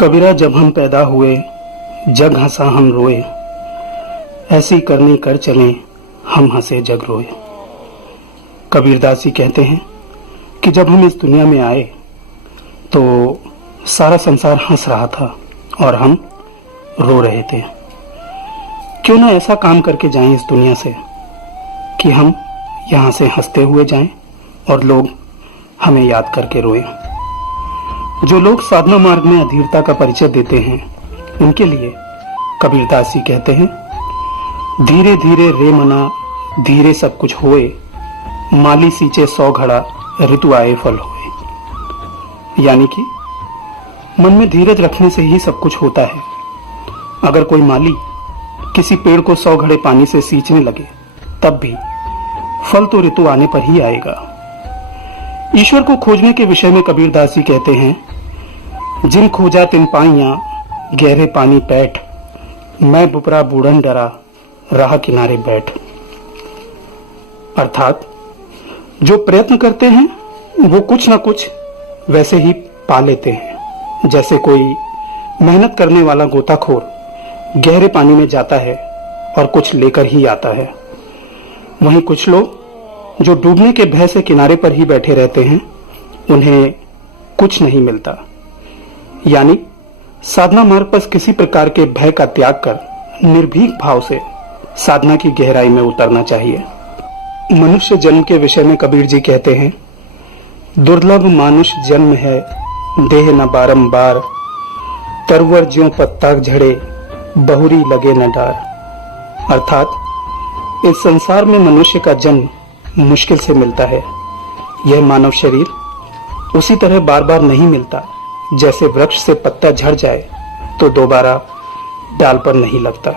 कबीरा जब हम पैदा हुए, जग हंसा हम रोए, ऐसी करनी कर चलें हम हंसे जग रोए। कबीरदास जी कहते हैं कि जब हम इस दुनिया में आए तो सारा संसार हंस रहा था और हम रो रहे थे। क्यों ना ऐसा काम करके जाएं इस दुनिया से कि हम यहाँ से हंसते हुए जाएं और लोग हमें याद करके रोएं। जो लोग साधना मार्ग में अधीरता का परिचय देते हैं उनके लिए कबीरदास जी कहते हैं, धीरे धीरे रे मना धीरे सब कुछ होए, माली सींचे 100 घड़ा ऋतु आए फल होए। यानी कि मन में धीरज रखने से ही सब कुछ होता है। अगर कोई माली किसी पेड़ को 100 घड़े पानी से सींचने लगे तब भी फल तो ऋतु आने पर ही आएगा। ईश्वर को खोजने के विषय में कबीरदास जी कहते हैं, जिन खोजा तिन पाइया गहरे पानी पैठ, मैं बुपरा बूढ़न डरा राह किनारे बैठ। अर्थात जो प्रयत्न करते हैं वो कुछ ना कुछ वैसे ही पा लेते हैं। जैसे कोई मेहनत करने वाला गोताखोर गहरे पानी में जाता है और कुछ लेकर ही आता है, वहीं कुछ लोग जो डूबने के भय से किनारे पर ही बैठे रहते हैं उन्हें कुछ नहीं मिलता। यानी साधना मार्ग पर किसी प्रकार के भय का त्याग कर निर्भीक भाव से साधना की गहराई में उतरना चाहिए। मनुष्य जन्म के विषय में कबीर जी कहते हैं, दुर्लभ मानुष जन्म है देह न बारंबार, तरवर ज्यों पत्ता झड़े बहुरी लगे न डार। अर्थात इस संसार में मनुष्य का जन्म मुश्किल से मिलता है। यह मानव शरीर उसी तरह बार बार नहीं मिलता जैसे वृक्ष से पत्ता झड़ जाए तो दोबारा डाल पर नहीं लगता।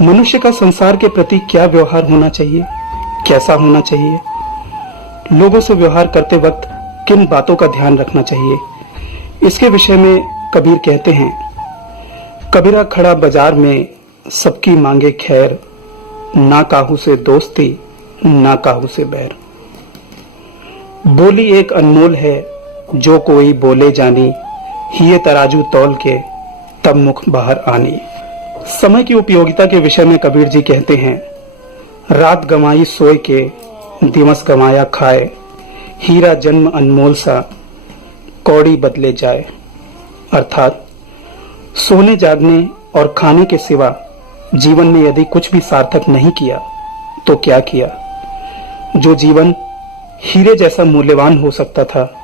मनुष्य का संसार के प्रति क्या व्यवहार होना चाहिए, कैसा होना चाहिए, लोगों से व्यवहार करते वक्त किन बातों का ध्यान रखना चाहिए, इसके विषय में कबीर कहते हैं, कबीरा खड़ा बाजार में सबकी मांगे खैर, ना काहू से दोस्ती ना काहू से बैर। बोली एक अनमोल है जो कोई बोले जानी, हिये तराजू तौल के तब मुख बाहर आनी। समय की उपयोगिता के विषय में कबीर जी कहते हैं, रात गंवाई सोए के दिवस गंवाया खाए, हीरा जन्म अनमोल सा कौड़ी बदले जाए। अर्थात सोने जागने और खाने के सिवा जीवन में यदि कुछ भी सार्थक नहीं किया तो क्या किया। जो जीवन हीरे जैसा मूल्यवान हो सकता था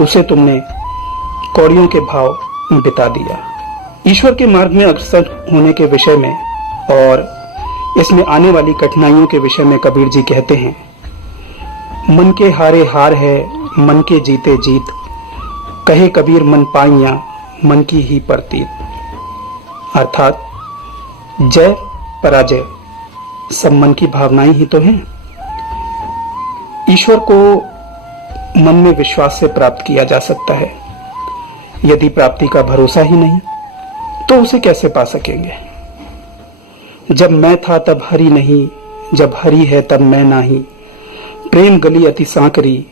उसे तुमने कौड़ियों के भाव बिता दिया। ईश्वर के मार्ग में अग्रसर होने के विषय में और इसमें आने वाली कठिनाइयों के विषय में कबीर जी कहते हैं, मन के हारे हार है मन के जीते जीत, कहे कबीर मन पाइया मन की ही प्रतीत। अर्थात जय पराजय सब मन की भावनाएं ही तो हैं। ईश्वर को मन में विश्वास से प्राप्त किया जा सकता है। यदि प्राप्ति का भरोसा ही नहीं तो उसे कैसे पा सकेंगे। जब मैं था तब हरि नहीं, जब हरि है तब मैं नाही, प्रेम गली अति सांकरी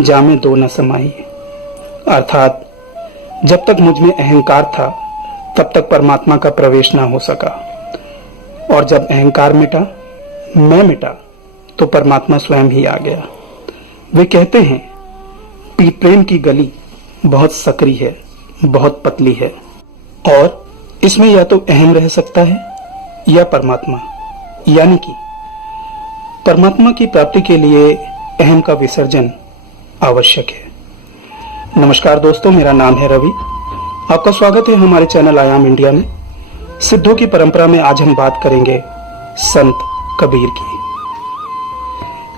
जामे दो न समाई। अर्थात जब तक मुझ में अहंकार था तब तक परमात्मा का प्रवेश ना हो सका, और जब अहंकार मिटा, मैं मिटा, तो परमात्मा स्वयं ही आ गया। वे कहते हैं, प्रेम की गली बहुत सकरी है, बहुत पतली है, और इसमें या तो अहम रह सकता है या परमात्मा। यानी कि परमात्मा की प्राप्ति के लिए अहम का विसर्जन आवश्यक है। नमस्कार दोस्तों, मेरा नाम है रवि। आपका स्वागत है हमारे चैनल आयाम इंडिया में। सिद्धों की परंपरा में आज हम बात करेंगे संत कबीर की।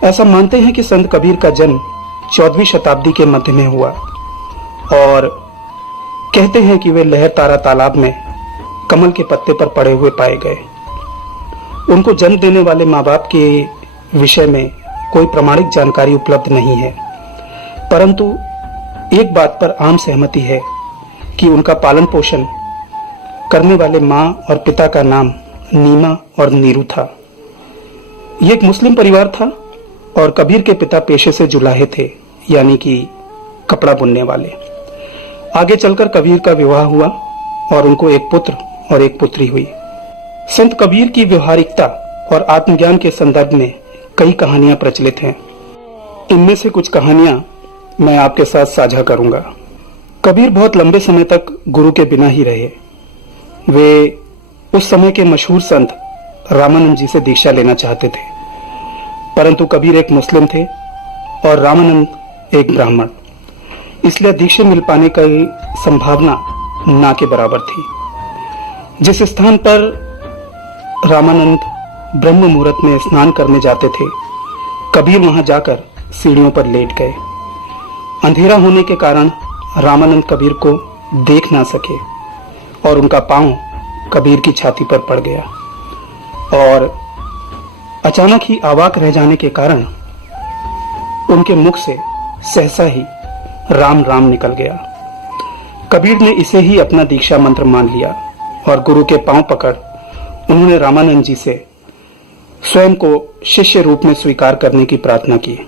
ऐसा मानते हैं कि संत कबीर का जन्म 14वीं शताब्दी के मध्य में हुआ, और कहते हैं कि वे लहर तारा तालाब में कमल के पत्ते पर पड़े हुए पाए गए। उनको जन्म देने वाले माँ बाप के विषय में कोई प्रमाणिक जानकारी उपलब्ध नहीं है, परंतु एक बात पर आम सहमति है कि उनका पालन पोषण करने वाले माँ और पिता का नाम नीमा और नीरू था। ये एक मुस्लिम परिवार था और कबीर के पिता पेशे से जुलाहे थे, यानी कि कपड़ा बुनने वाले। आगे चलकर कबीर का विवाह हुआ और उनको एक पुत्र और एक पुत्री हुई। संत कबीर की व्यवहारिकता और आत्मज्ञान के संदर्भ में कई कहानियां प्रचलित हैं। इनमें से कुछ कहानियां मैं आपके साथ साझा करूंगा। कबीर बहुत लंबे समय तक गुरु के बिना ही रहे। वे उस समय के मशहूर संत रामानंद जी से दीक्षा लेना चाहते थे, परंतु कबीर एक मुस्लिम थे और रामानंद एक ब्राह्मण, इसलिए दीक्षा मिल पाने की संभावना ना के बराबर थी। जिस स्थान पर रामानंद ब्रह्म मुहूर्त में स्नान करने जाते थे, कबीर वहां जाकर सीढ़ियों पर लेट गए। अंधेरा होने के कारण रामानंद कबीर को देख ना सके और उनका पांव कबीर की छाती पर पड़ गया और अचानक ही अवाक रह जाने के कारण उनके मुख से सहसा ही राम राम निकल गया। कबीर ने इसे ही अपना दीक्षा मंत्र मान लिया और गुरु के पांव पकड़ उन्होंने रामानंद जी से स्वयं को शिष्य रूप में स्वीकार करने की प्रार्थना की।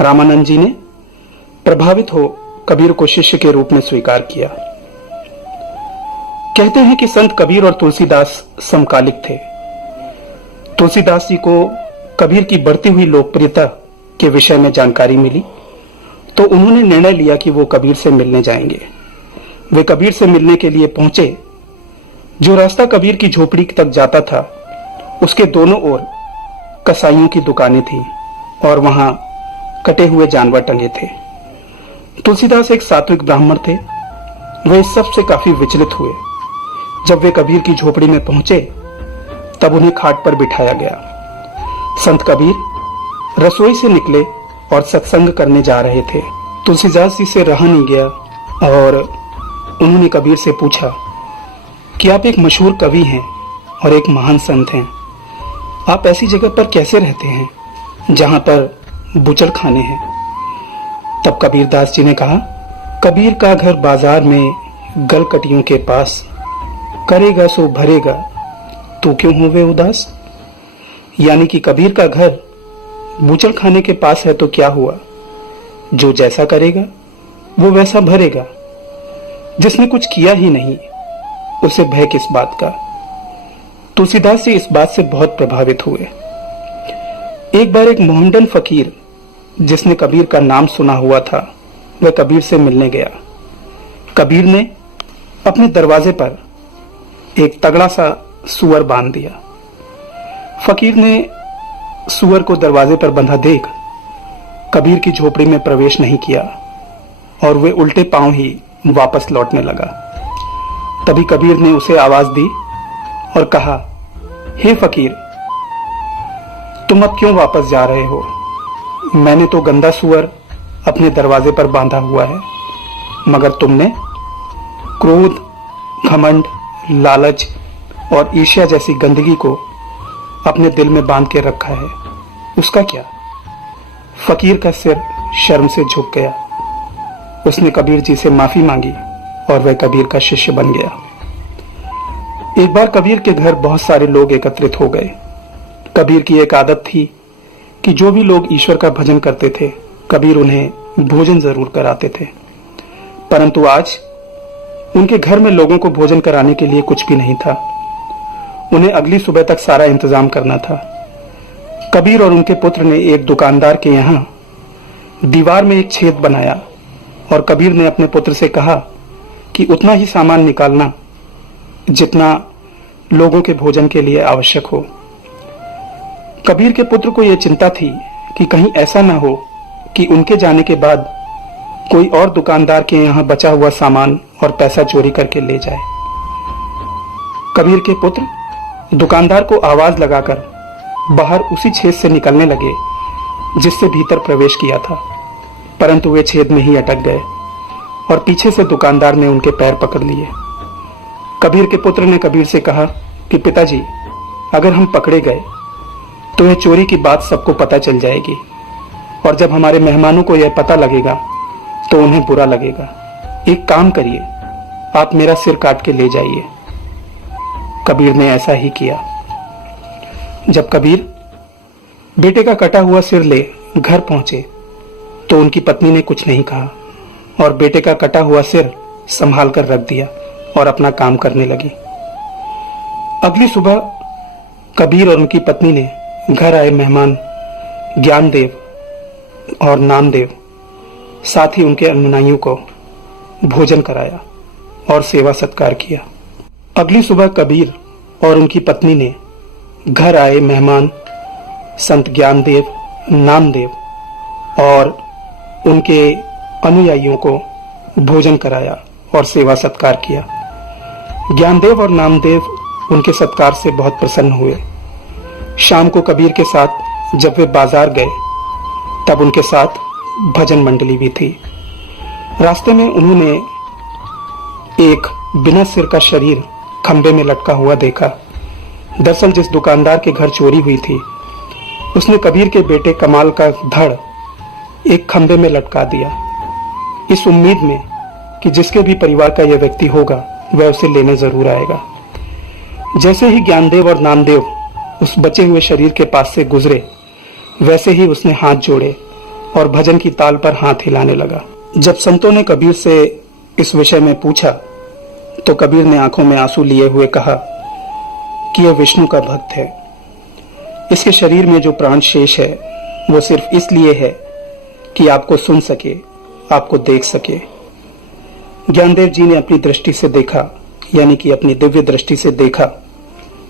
रामानंद जी ने प्रभावित हो कबीर को शिष्य के रूप में स्वीकार किया। कहते हैं कि संत कबीर और तुलसीदास समकालिक थे। तुलसीदास जी को कबीर की बढ़ती हुई लोकप्रियता के विषय में जानकारी मिली तो उन्होंने निर्णय लिया कि वो कबीर से मिलने जाएंगे। वे कबीर से मिलने के लिए पहुंचे। जो रास्ता कबीर की झोपड़ी तक जाता था उसके दोनों ओर कसाईयों की दुकानें थीं और वहां कटे हुए जानवर टंगे थे। तुलसीदास एक सात्विक ब्राह्मण थे। वे इस सब से काफी विचलित हुए। जब वे कबीर की झोपड़ी में पहुंचे तब उन्हें खाट पर बिठाया गया। संत कबीर रसोई से निकले और सत्संग करने जा रहे थे। तुलसीदास जी से रहा नहीं गया और उन्होंने कबीर से पूछा कि आप एक मशहूर कवि हैं और एक महान संत हैं, आप ऐसी जगह पर कैसे रहते हैं जहां पर बुचड़ खाने हैं। तब कबीरदास जी ने कहा, कबीर का घर बाजार में गलकटियों के पास, करेगा सो भरेगा तू क्यों होवे उदास। यानी कि कबीर का घर बुचड़ खाने के पास है तो क्या हुआ, जो जैसा करेगा वो वैसा भरेगा। जिसने कुछ किया ही नहीं उसे भय किस बात का। तुलसीदास जी इस बात से बहुत प्रभावित हुए। एक बार एक मोहम्मदन फकीर जिसने कबीर का नाम सुना हुआ था वह कबीर से मिलने गया। कबीर ने अपने दरवाजे पर एक तगड़ा सा सुअर बांध दिया। फकीर ने सुअर को दरवाजे पर बंधा देख कबीर की झोपड़ी में प्रवेश नहीं किया और वे उल्टे पांव ही वापस लौटने लगा। तभी कबीर ने उसे आवाज दी और कहा, हे फकीर, तुम अब क्यों वापस जा रहे हो? मैंने तो गंदा सुअर अपने दरवाजे पर बांधा हुआ है, मगर तुमने क्रोध, घमंड, लालच और ईर्ष्या जैसी गंदगी को अपने दिल में बांध के रखा है, उसका क्या? फकीर का सिर शर्म से झुक गया। उसने कबीर जी से माफी मांगी और वह कबीर का शिष्य बन गया। एक बार कबीर के घर बहुत सारे लोग एकत्रित हो गए। कबीर की एक आदत थी कि जो भी लोग ईश्वर का भजन करते थे कबीर उन्हें भोजन जरूर कराते थे, परंतु आज उनके घर में लोगों को भोजन कराने के लिए कुछ भी नहीं था। उन्हें अगली सुबह तक सारा इंतजाम करना था। कबीर और उनके पुत्र ने एक दुकानदार के यहाँ दीवार में एक छेद बनाया और कबीर ने अपने पुत्र से कहा कि उतना ही सामान निकालना जितना लोगों के भोजन के लिए आवश्यक हो। कबीर के पुत्र को यह चिंता थी कि कहीं ऐसा ना हो कि उनके जाने के बाद कोई और दुकानदार के यहाँ बचा हुआ सामान और पैसा चोरी करके ले जाए। कबीर के पुत्र दुकानदार को आवाज लगाकर बाहर उसी छेद से निकलने लगे जिससे भीतर प्रवेश किया था, परंतु वे छेद में ही अटक गए और पीछे से दुकानदार ने उनके पैर पकड़ लिए। कबीर के पुत्र ने कबीर से कहा कि पिताजी, अगर हम पकड़े गए तो यह चोरी की बात सबको पता चल जाएगी और जब हमारे मेहमानों को यह पता लगेगा तो उन्हें बुरा लगेगा। एक काम करिए, आप मेरा सिर काट के ले जाइए। कबीर ने ऐसा ही किया। जब कबीर बेटे का कटा हुआ सिर ले घर पहुंचे तो उनकी पत्नी ने कुछ नहीं कहा और बेटे का कटा हुआ सिर संभाल कर रख दिया और अपना काम करने लगी। अगली सुबह कबीर और उनकी पत्नी ने घर आए मेहमान ज्ञानदेव और नामदेव, साथ ही उनके अनुयायियों को भोजन कराया और सेवा सत्कार किया। अगली सुबह कबीर और उनकी पत्नी ने घर आए मेहमान संत ज्ञानदेव, नामदेव और उनके अनुयायियों को भोजन कराया और सेवा सत्कार किया। ज्ञानदेव और नामदेव उनके सत्कार से बहुत प्रसन्न हुए। शाम को कबीर के साथ जब वे बाजार गए तब उनके साथ भजन मंडली भी थी। रास्ते में उन्होंने एक बिना सिर का शरीर खंबे में लटका हुआ देखा। दरअसल जिस दुकानदार के घर चोरी हुई थी उसने कबीर के बेटे कमाल का धड़ एक खंबे में लटका दिया, इस उम्मीद में कि जिसके भी परिवार का यह व्यक्ति होगा वह उसे लेने जरूर आएगा। जैसे ही ज्ञानदेव और नामदेव उस बचे हुए शरीर के पास से गुजरे वैसे ही उसने हाथ जोड़े और भजन की ताल पर हाथ हिलाने लगा। जब संतों ने कबीर से इस विषय में पूछा तो कबीर ने आंखों में आंसू लिए हुए कहा कि यह विष्णु का भक्त है। इसके शरीर में जो प्राण शेष है वो सिर्फ इसलिए है कि आपको सुन सके, आपको देख सके। ज्ञानदेव जी ने अपनी दृष्टि से देखा, यानी कि अपनी दिव्य दृष्टि से देखा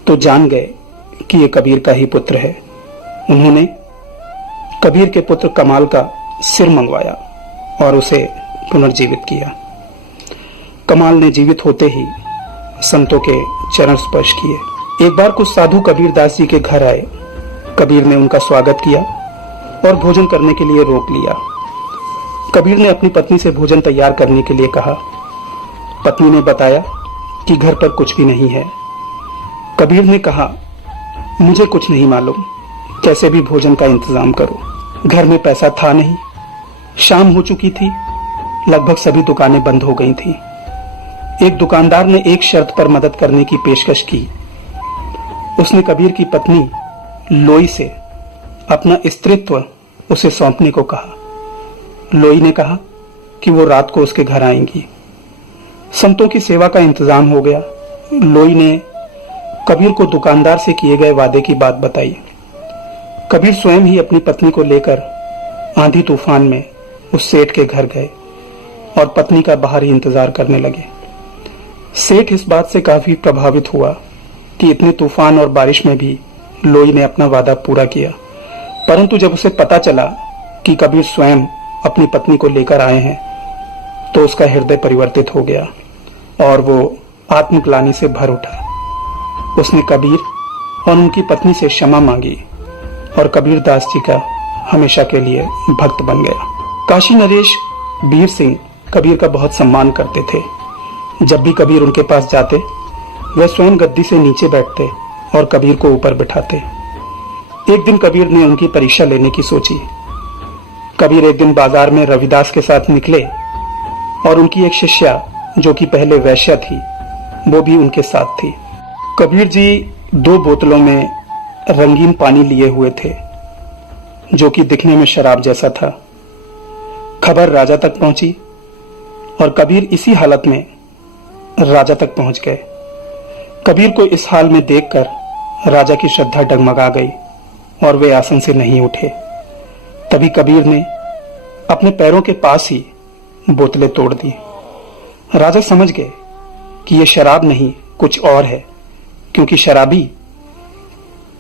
तो जान गए कि ये कबीर का ही पुत्र है। उन्होंने कबीर के पुत्र कमाल का सिर मंगवाया और उसे पुनर्जीवित किया। कमाल ने जीवित होते ही संतों के चरण स्पर्श किए। एक बार कुछ साधु कबीर दास जी के घर आए। कबीर ने उनका स्वागत किया और भोजन करने के लिए रोक लिया। कबीर ने अपनी पत्नी से भोजन तैयार करने के लिए कहा। पत्नी ने बताया कि घर पर कुछ भी नहीं है। कबीर ने कहा, मुझे कुछ नहीं मालूम, कैसे भी भोजन का इंतजाम करो। घर में पैसा था नहीं, शाम हो चुकी थी, लगभग सभी दुकानें बंद हो गई थी। एक दुकानदार ने एक शर्त पर मदद करने की पेशकश की। उसने कबीर की पत्नी लोई से अपना स्त्रीत्व उसे सौंपने को कहा। लोई ने कहा कि वो रात को उसके घर आएंगी। संतों की सेवा का इंतजाम हो गया। लोई ने कबीर को दुकानदार से किए गए वादे की बात बताई। कबीर स्वयं ही अपनी पत्नी को लेकर आंधी तूफान में उस सेठ के घर गए और पत्नी का बाहर ही इंतजार करने लगे। सेठ इस बात से काफी प्रभावित हुआ कि इतने तूफान और बारिश में भी लोई ने अपना वादा पूरा किया। परंतु जब उसे पता चला कि कबीर स्वयं अपनी पत्नी को लेकर आए हैं तो उसका हृदय परिवर्तित हो गया और वो आत्मग्लानि से भर उठा। उसने कबीर और उनकी पत्नी से क्षमा मांगी और कबीर दास जी का हमेशा के लिए भक्त बन गया। काशी नरेश बीर सिंह कबीर का बहुत सम्मान करते थे। जब भी कबीर उनके पास जाते वह स्वयं गद्दी से नीचे बैठते और कबीर को ऊपर बिठाते। एक दिन कबीर ने उनकी परीक्षा लेने की सोची। कबीर एक दिन बाजार में रविदास के साथ निकले और उनकी एक शिष्या जो कि पहले वैश्या थी वो भी उनके साथ थी। कबीर जी 2 बोतलों में रंगीन पानी लिए हुए थे जो कि दिखने में शराब जैसा था। खबर राजा तक पहुंची और कबीर इसी हालत में राजा तक पहुंच गए। कबीर को इस हाल में देखकर राजा की श्रद्धा डगमगा गई और वे आसन से नहीं उठे। तभी कबीर ने अपने पैरों के पास ही बोतलें तोड़ दी। राजा समझ गए कि यह शराब नहीं कुछ और है, क्योंकि शराबी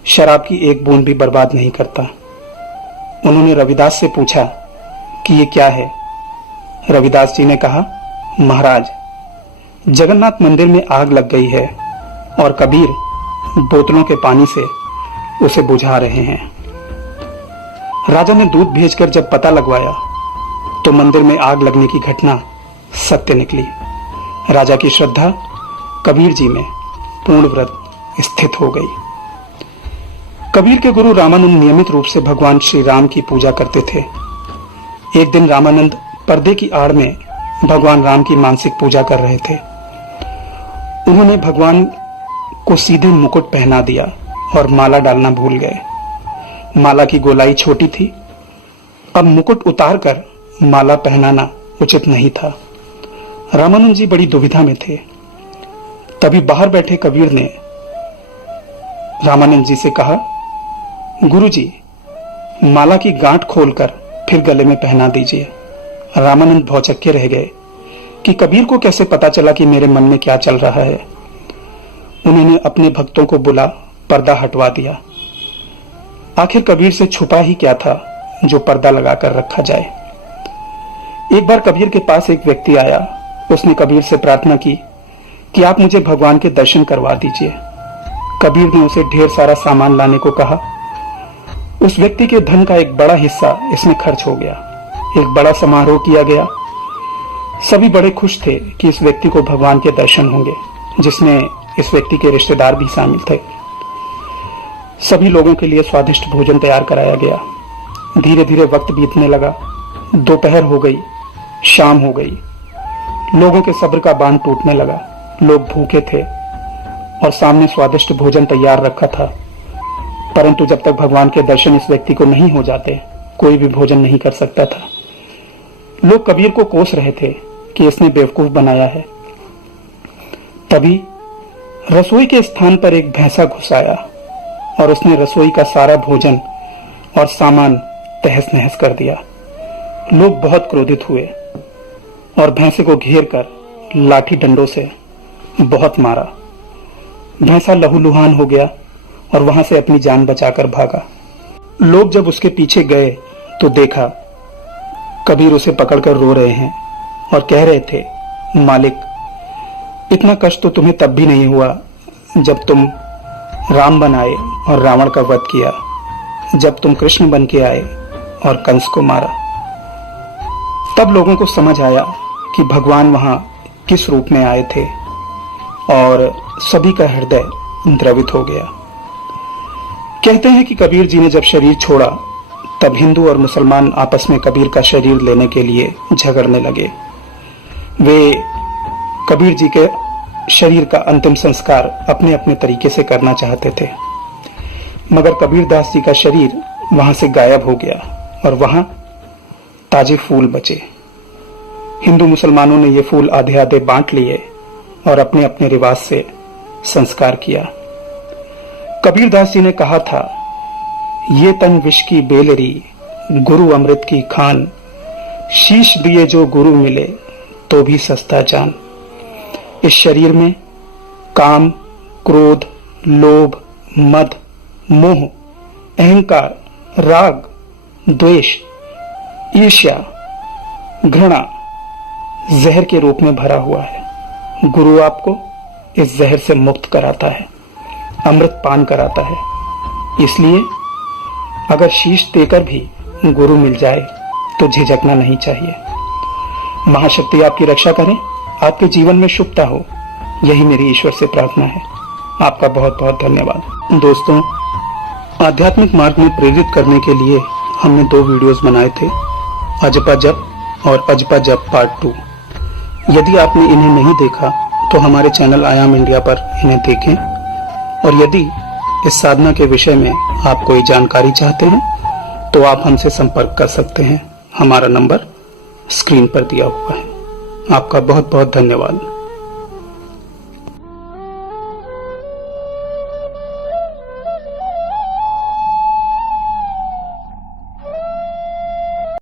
शराब की एक बूंद भी बर्बाद नहीं करता। उन्होंने रविदास से पूछा कि ये क्या है। रविदास जी ने कहा, महाराज, जगन्नाथ मंदिर में आग लग गई है और कबीर बोतलों के पानी से उसे बुझा रहे हैं। राजा ने दूत भेजकर जब पता लगवाया तो मंदिर में आग लगने की घटना सत्य निकली। राजा की श्रद्धा कबीर जी में पूर्ण व्रत स्थित हो गई। कबीर के गुरु रामानंद नियमित रूप से भगवान श्री राम की पूजा करते थे। एक दिन रामानंद पर्दे की आड़ में भगवान राम की मानसिक पूजा कर रहे थे। उन्होंने भगवान को सीधे मुकुट पहना दिया और माला डालना भूल गए। माला की गोलाई छोटी थी। अब मुकुट उतारकर माला पहनाना उचित नहीं था। रामानंद जी बड़ी दुविधा में थे। तभी बाहर बैठे कबीर ने रामानंद जी से कहा, गुरुजी, माला की गांठ खोलकर फिर गले में पहना दीजिए। रामानंद भौचक्के रह गए कि कबीर को कैसे पता चला कि मेरे मन में क्या चल रहा है। उन्होंने अपने भक्तों को बुला पर्दा हटवा दिया। आखिर कबीर से छुपा ही क्या था जो पर्दा लगाकर रखा जाए। एक बार कबीर के पास एक व्यक्ति आया। उसने कबीर से प्रार्थना की कि आप मुझे भगवान के दर्शन करवा दीजिए। कबीर ने उसे ढेर सारा सामान लाने को कहा। उस व्यक्ति के धन का एक बड़ा हिस्सा इसमें खर्च हो गया। एक बड़ा समारोह किया गया। सभी बड़े खुश थे कि इस व्यक्ति को भगवान के दर्शन होंगे, जिसमें इस व्यक्ति के रिश्तेदार भी शामिल थे। सभी लोगों के लिए स्वादिष्ट भोजन तैयार कराया गया। धीरे धीरे वक्त बीतने लगा। दोपहर हो गई, शाम हो गई। लोगों के सब्र का बांध टूटने लगा। लोग भूखे थे और सामने स्वादिष्ट भोजन तैयार रखा था, परंतु जब तक भगवान के दर्शन इस व्यक्ति को नहीं हो जाते, कोई भी भोजन नहीं कर सकता था। लोग कबीर को कोस रहे थे कि इसने बेवकूफ बनाया है। तभी रसोई के स्थान पर एक भैंसा घुस आया और उसने रसोई का सारा भोजन और सामान तहस नहस कर दिया। लोग बहुत क्रोधित हुए और भैंसे को घेर कर लाठी डंडों से बहुत मारा। भैंसा लहूलुहान हो गया और वहां से अपनी जान बचाकर भागा। लोग जब उसके पीछे गए तो देखा कबीर उसे पकड़कर रो रहे हैं और कह रहे थे, मालिक, इतना कष्ट तो तुम्हें तब भी नहीं हुआ जब तुम राम बन आए और रावण का वध किया, जब तुम कृष्ण बन के आए और कंस को मारा। तब लोगों को समझ आया कि भगवान वहां किस रूप में आए थे और सभी का हृदय द्रवित हो गया। कहते हैं कि कबीर जी ने जब शरीर छोड़ा तब हिंदू और मुसलमान आपस में कबीर का शरीर लेने के लिए झगड़ने लगे। वे कबीर जी के शरीर का अंतिम संस्कार अपने अपने तरीके से करना चाहते थे, मगर कबीर दास जी का शरीर वहां से गायब हो गया और वहां ताजे फूल बचे। हिंदू मुसलमानों ने ये फूल आधे आधे बांट लिए और अपने अपने रिवाज से संस्कार किया। कबीर दास जी ने कहा था, ये तन विष की बेलरी, गुरु अमृत की खान, शीश दिए जो गुरु मिले तो भी सस्ता जान। इस शरीर में काम, क्रोध, लोभ, मद, मोह, अहंकार, राग, द्वेष, ईर्ष्या, घृणा जहर के रूप में भरा हुआ है। गुरु आपको इस जहर से मुक्त कराता है, अमृत पान कराता है। इसलिए अगर शीश देकर भी गुरु मिल जाए तो झिझकना नहीं चाहिए। महाशक्ति आपकी रक्षा करें, आपके जीवन में शुभता हो, यही मेरी ईश्वर से प्रार्थना है। आपका बहुत बहुत धन्यवाद। दोस्तों, आध्यात्मिक मार्ग में प्रेरित करने के लिए हमने 2 वीडियोस बनाए थे, अजपा जप और अजपा जप पार्ट 2। यदि आपने इन्हें नहीं देखा तो हमारे चैनल आयाम इंडिया पर इन्हें देखें, और यदि इस साधना के विषय में आप कोई जानकारी चाहते हैं तो आप हमसे संपर्क कर सकते हैं। हमारा नंबर स्क्रीन पर दिया हुआ है। आपका बहुत बहुत धन्यवाद।